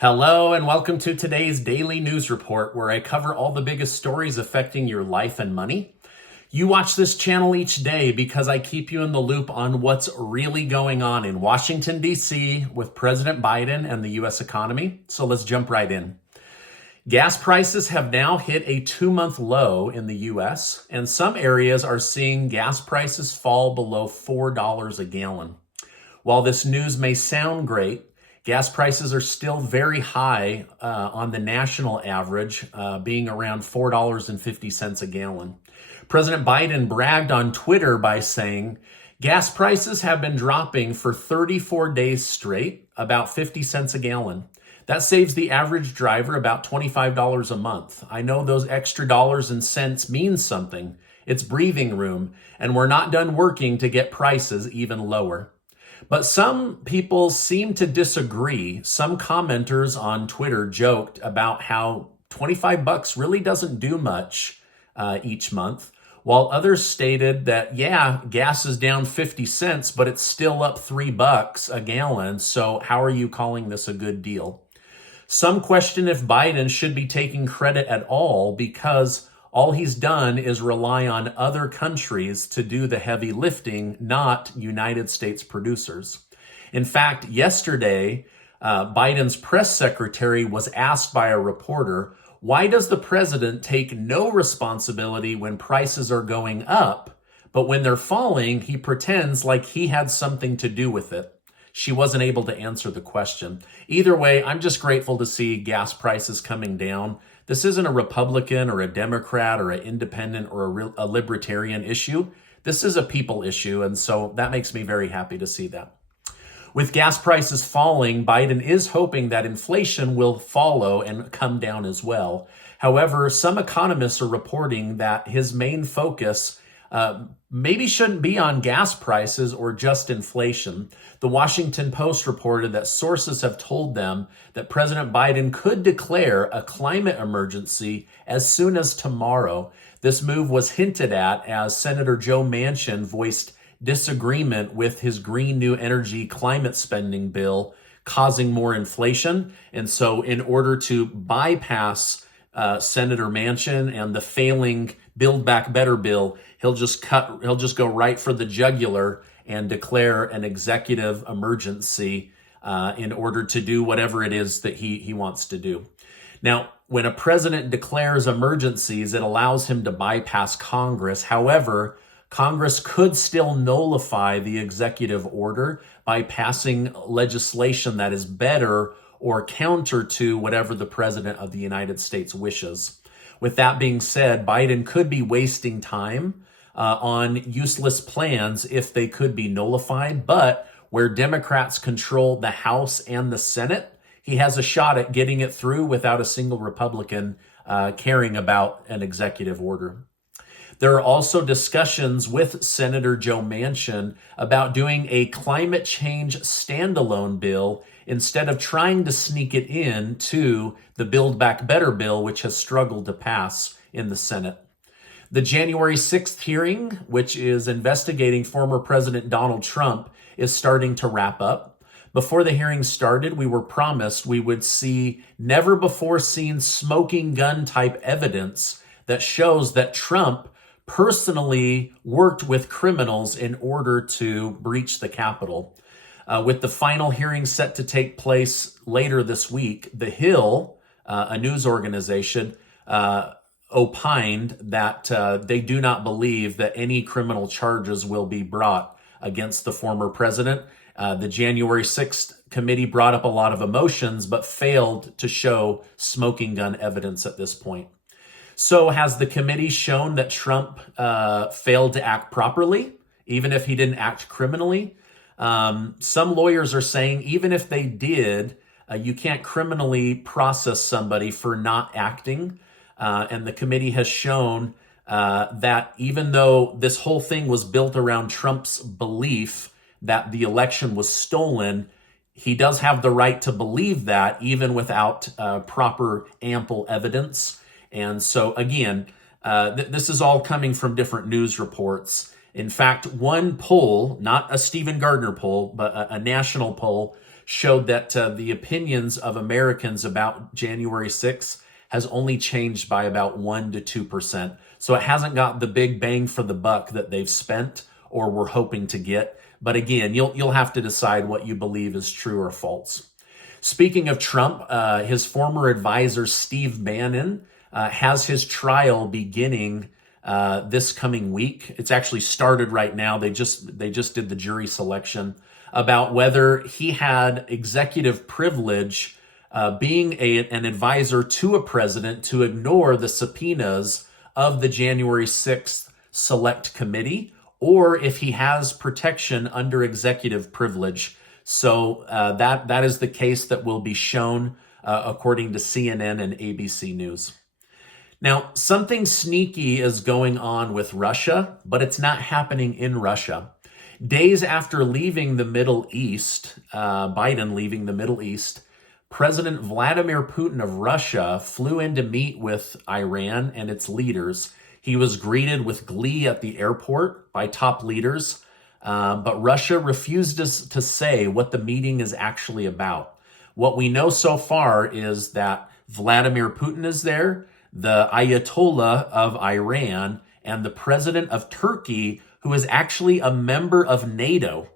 Hello, and welcome to today's daily news report, where I cover all the biggest stories affecting your life and money. You watch this channel each day because I keep you in the loop on what's really going on in Washington, D.C. with President Biden and the U.S. economy. So let's jump right in. Gas prices have now hit a 2-month low in the U.S., and some areas are seeing gas prices fall below $4 a gallon. While this news may sound great, gas prices are still very high on the national average, being around $4.50 a gallon. President Biden bragged on Twitter by saying, gas prices have been dropping for 34 days straight, about 50 cents a gallon. That saves the average driver about $25 a month. I know those extra dollars and cents mean something. It's breathing room, and we're not done working to get prices even lower. But some people seem to disagree. Some commenters on Twitter joked about how $25 really doesn't do much each month, while others stated that, yeah, gas is down 50 cents, but it's still up $3 a gallon. So how are you calling this a good deal? Some question if Biden should be taking credit at all, because all he's done is rely on other countries to do the heavy lifting, not United States producers. In fact, yesterday, Biden's press secretary was asked by a reporter, why does the president take no responsibility when prices are going up, but when they're falling, he pretends like he had something to do with it? She wasn't able to answer the question. Either way, I'm just grateful to see gas prices coming down. This isn't a Republican or a Democrat or an independent or a libertarian issue. This is a people issue, and so that makes me very happy to see that. With gas prices falling, Biden is hoping that inflation will follow and come down as well. However, some economists are reporting that his main focus maybe shouldn't be on gas prices or just inflation. The Washington Post reported that sources have told them that President Biden could declare a climate emergency as soon as tomorrow. This move was hinted at as Senator Joe Manchin voiced disagreement with his Green New Energy climate spending bill causing more inflation. And so in order to bypass Senator Manchin and the failing Build Back Better bill, he'll just go right for the jugular and declare an executive emergency in order to do whatever it is that he wants to do. Now, when a president declares emergencies, it allows him to bypass Congress. However, Congress could still nullify the executive order by passing legislation that is better or counter to whatever the president of the United States wishes. With that being said, Biden could be wasting time on useless plans if they could be nullified, but where Democrats control the House and the Senate, he has a shot at getting it through without a single Republican caring about an executive order. There are also discussions with Senator Joe Manchin about doing a climate change standalone bill instead of trying to sneak it into the Build Back Better bill, which has struggled to pass in the Senate. The January 6th hearing, which is investigating former President Donald Trump, is starting to wrap up. Before the hearing started, we were promised we would see never before seen smoking gun type evidence that shows that Trump personally worked with criminals in order to breach the Capitol. With the final hearing set to take place later this week, The Hill, a news organization, opined that they do not believe that any criminal charges will be brought against the former president. The January 6th committee brought up a lot of emotions, but failed to show smoking gun evidence at this point. So has the committee shown that Trump failed to act properly, even if he didn't act criminally? Some lawyers are saying even if they did, you can't criminally process somebody for not acting. And the committee has shown that even though this whole thing was built around Trump's belief that the election was stolen, he does have the right to believe that even without proper ample evidence. And so again, this is all coming from different news reports. In fact, one poll, not a Stephen Gardner poll, but a national poll, showed that the opinions of Americans about January 6th has only changed by about 1 to 2%. So it hasn't got the big bang for the buck that they've spent or were hoping to get. But again, you'll have to decide what you believe is true or false. Speaking of Trump, his former advisor, Steve Bannon, has his trial beginning this coming week. It's actually started right now. They just did the jury selection about whether he had executive privilege being an advisor to a president to ignore the subpoenas of the January 6th Select Committee, or if he has protection under executive privilege. So that is the case that will be shown according to CNN and ABC News. Now, something sneaky is going on with Russia, but it's not happening in Russia. Days after leaving the Middle East, Biden leaving the Middle East, President Vladimir Putin of Russia flew in to meet with Iran and its leaders. He was greeted with glee at the airport by top leaders, but Russia refused to say what the meeting is actually about. What we know so far is that Vladimir Putin is there, the Ayatollah of Iran, and the president of Turkey, who is actually a member of NATO.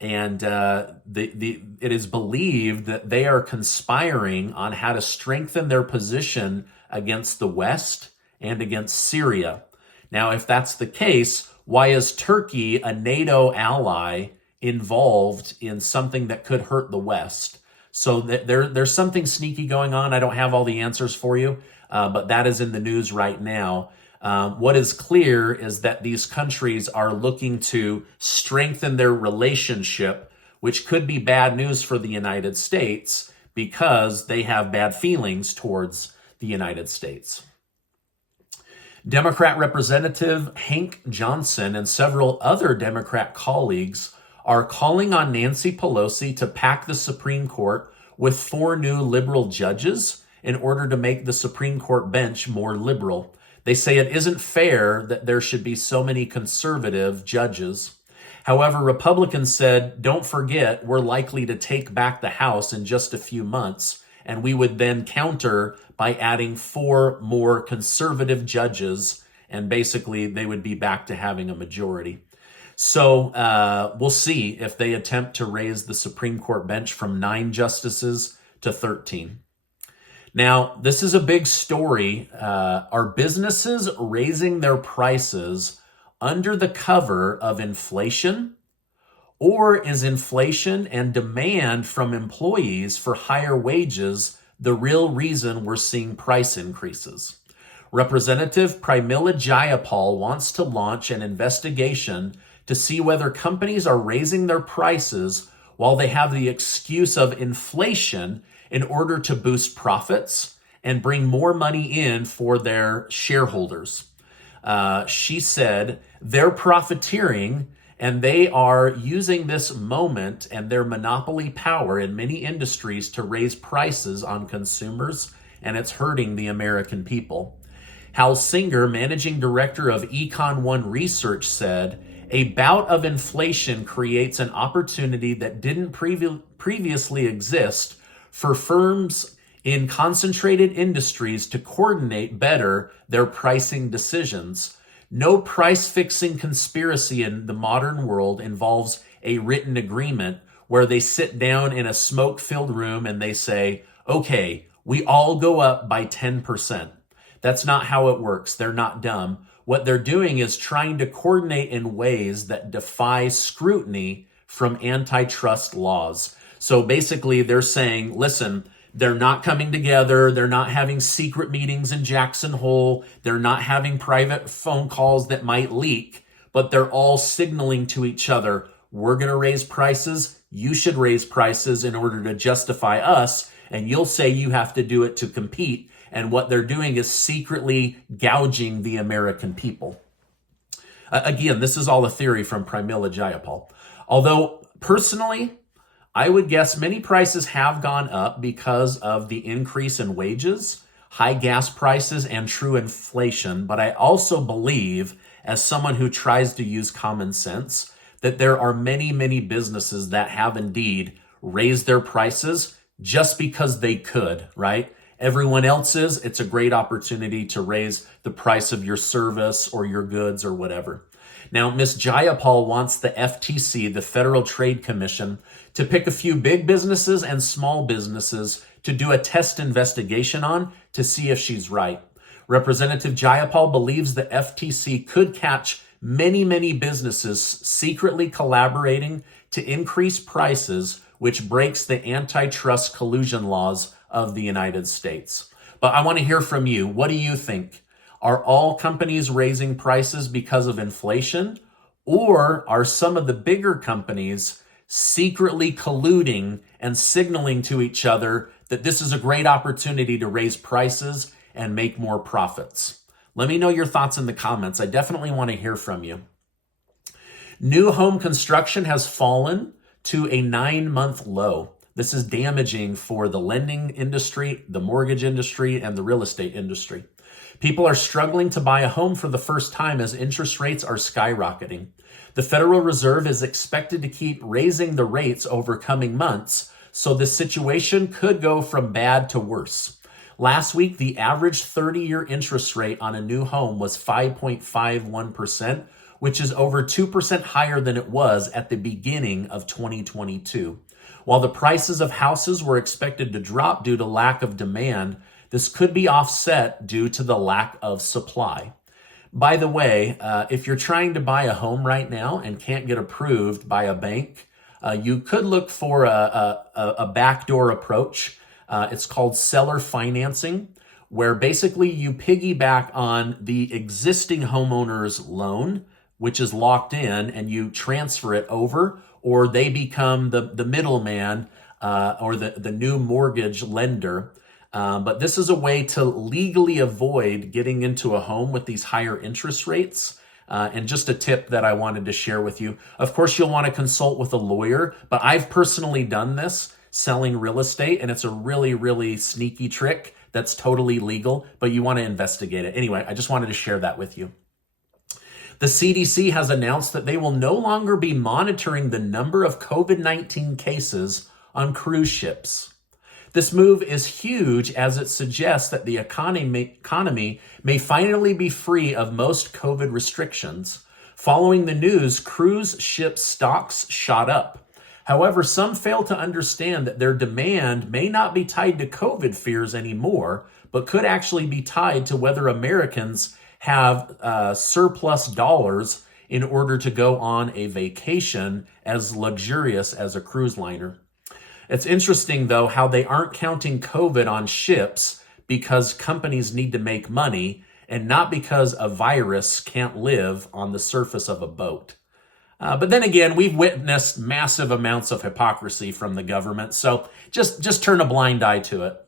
And it is believed that they are conspiring on how to strengthen their position against the West and against Syria. Now, if that's the case, why is Turkey, a NATO ally, involved in something that could hurt the West? So there's something sneaky going on. I don't have all the answers for you, but that is in the news right now. What is clear is that these countries are looking to strengthen their relationship, which could be bad news for the United States because they have bad feelings towards the United States. Democrat Representative Hank Johnson and several other Democrat colleagues are calling on Nancy Pelosi to pack the Supreme Court with 4 new liberal judges in order to make the Supreme Court bench more liberal. They say it isn't fair that there should be so many conservative judges. However, Republicans said, don't forget, we're likely to take back the House in just a few months, and we would then counter by adding 4 more conservative judges, and basically they would be back to having a majority. So we'll see if they attempt to raise the Supreme Court bench from 9 justices to 13. Now, this is a big story. Are businesses raising their prices under the cover of inflation? Or is inflation and demand from employees for higher wages the real reason we're seeing price increases? Representative Pramila Jayapal wants to launch an investigation to see whether companies are raising their prices while they have the excuse of inflation in order to boost profits and bring more money in for their shareholders. She said they're profiteering and they are using this moment and their monopoly power in many industries to raise prices on consumers, and it's hurting the American people. Hal Singer, managing director of Econ One Research, said, a bout of inflation creates an opportunity that didn't previously exist for firms in concentrated industries to coordinate better their pricing decisions. No price-fixing conspiracy in the modern world involves a written agreement where they sit down in a smoke-filled room and they say, okay, we all go up by 10%. That's not how it works. They're not dumb. What they're doing is trying to coordinate in ways that defy scrutiny from antitrust laws. So basically, they're saying, listen, they're not coming together. They're not having secret meetings in Jackson Hole. They're not having private phone calls that might leak, but they're all signaling to each other, we're going to raise prices. You should raise prices in order to justify us. And you'll say you have to do it to compete. And what they're doing is secretly gouging the American people. Again, this is all a theory from Pramila Jayapal. Although personally, I would guess many prices have gone up because of the increase in wages, high gas prices, and true inflation. But I also believe, as someone who tries to use common sense, that there are many, many businesses that have indeed raise their prices just because they could, right? Everyone else is. It's a great opportunity to raise the price of your service or your goods or whatever. Now, Ms. Jayapal wants the FTC, the Federal Trade Commission, to pick a few big businesses and small businesses to do a test investigation on to see if she's right. Representative Jayapal believes the FTC could catch many, many businesses secretly collaborating to increase prices, which breaks the antitrust collusion laws of the United States. But I want to hear from you. What do you think? Are all companies raising prices because of inflation? Or are some of the bigger companies secretly colluding and signaling to each other that this is a great opportunity to raise prices and make more profits? Let me know your thoughts in the comments. I definitely want to hear from you. New home construction has fallen to a 9-month low. This is damaging for the lending industry, the mortgage industry, and the real estate industry. People are struggling to buy a home for the first time as interest rates are skyrocketing. The Federal Reserve is expected to keep raising the rates over coming months, so this situation could go from bad to worse. Last week, the average 30-year interest rate on a new home was 5.51%, which is over 2% higher than it was at the beginning of 2022. While the prices of houses were expected to drop due to lack of demand, this could be offset due to the lack of supply. By the way, if you're trying to buy a home right now and can't get approved by a bank, you could look for a backdoor approach. It's called seller financing, where basically you piggyback on the existing homeowner's loan, which is locked in, and you transfer it over, or they become the middleman or the new mortgage lender. But this is a way to legally avoid getting into a home with these higher interest rates. And just a tip that I wanted to share with you. Of course, you'll want to consult with a lawyer, but I've personally done this selling real estate, and it's a really, really sneaky trick that's totally legal, but you want to investigate it. Anyway, I just wanted to share that with you. The CDC has announced that they will no longer be monitoring the number of COVID-19 cases on cruise ships. This move is huge as it suggests that the economy may finally be free of most COVID restrictions. Following the news, cruise ship stocks shot up. However, some fail to understand that their demand may not be tied to COVID fears anymore, but could actually be tied to whether Americans have surplus dollars in order to go on a vacation as luxurious as a cruise liner. It's interesting, though, how they aren't counting COVID on ships because companies need to make money and not because a virus can't live on the surface of a boat. But then again, we've witnessed massive amounts of hypocrisy from the government, so just turn a blind eye to it.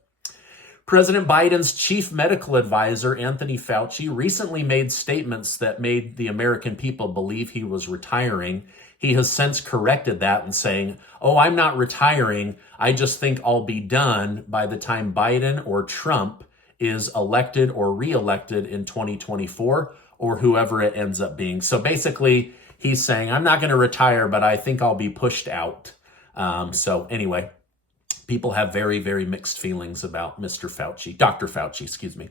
President Biden's chief medical advisor, Anthony Fauci, recently made statements that made the American people believe he was retiring. He has since corrected that and saying, "Oh, I'm not retiring. I just think I'll be done by the time Biden or Trump is elected or reelected in 2024 or whoever it ends up being." So basically, he's saying, I'm not going to retire, but I think I'll be pushed out. So anyway, people have very, very mixed feelings about Dr. Fauci, excuse me.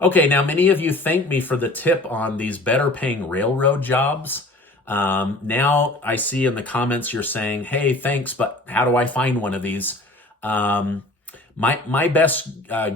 Okay, now many of you thank me for the tip on these better paying railroad jobs. Now I see in the comments you're saying, hey, thanks, but how do I find one of these? My best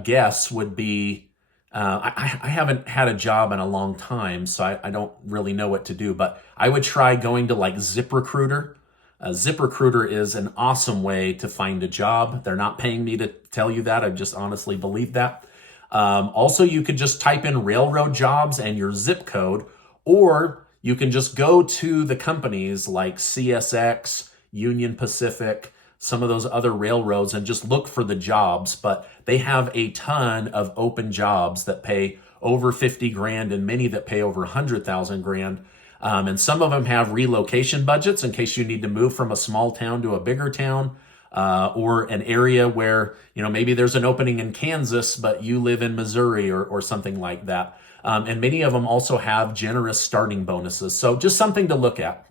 guess would be, I haven't had a job in a long time, so I don't really know what to do, but I would try going to like ZipRecruiter. ZipRecruiter is an awesome way to find a job. They're not paying me to tell you that. I just honestly believe that. Also, you could just type in railroad jobs and your zip code, or you can just go to the companies like CSX, Union Pacific, some of those other railroads and just look for the jobs. But they have a ton of open jobs that pay over 50 grand and many that pay over 100,000 grand. And some of them have relocation budgets in case you need to move from a small town to a bigger town, or an area where, maybe there's an opening in Kansas, but you live in Missouri or something like that. And many of them also have generous starting bonuses. So just something to look at.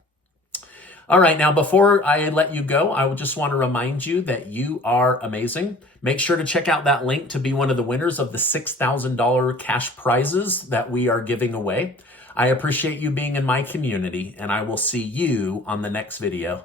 All right, now before I let you go, I would just want to remind you that you are amazing. Make sure to check out that link to be one of the winners of the $6,000 cash prizes that we are giving away. I appreciate you being in my community, and I will see you on the next video.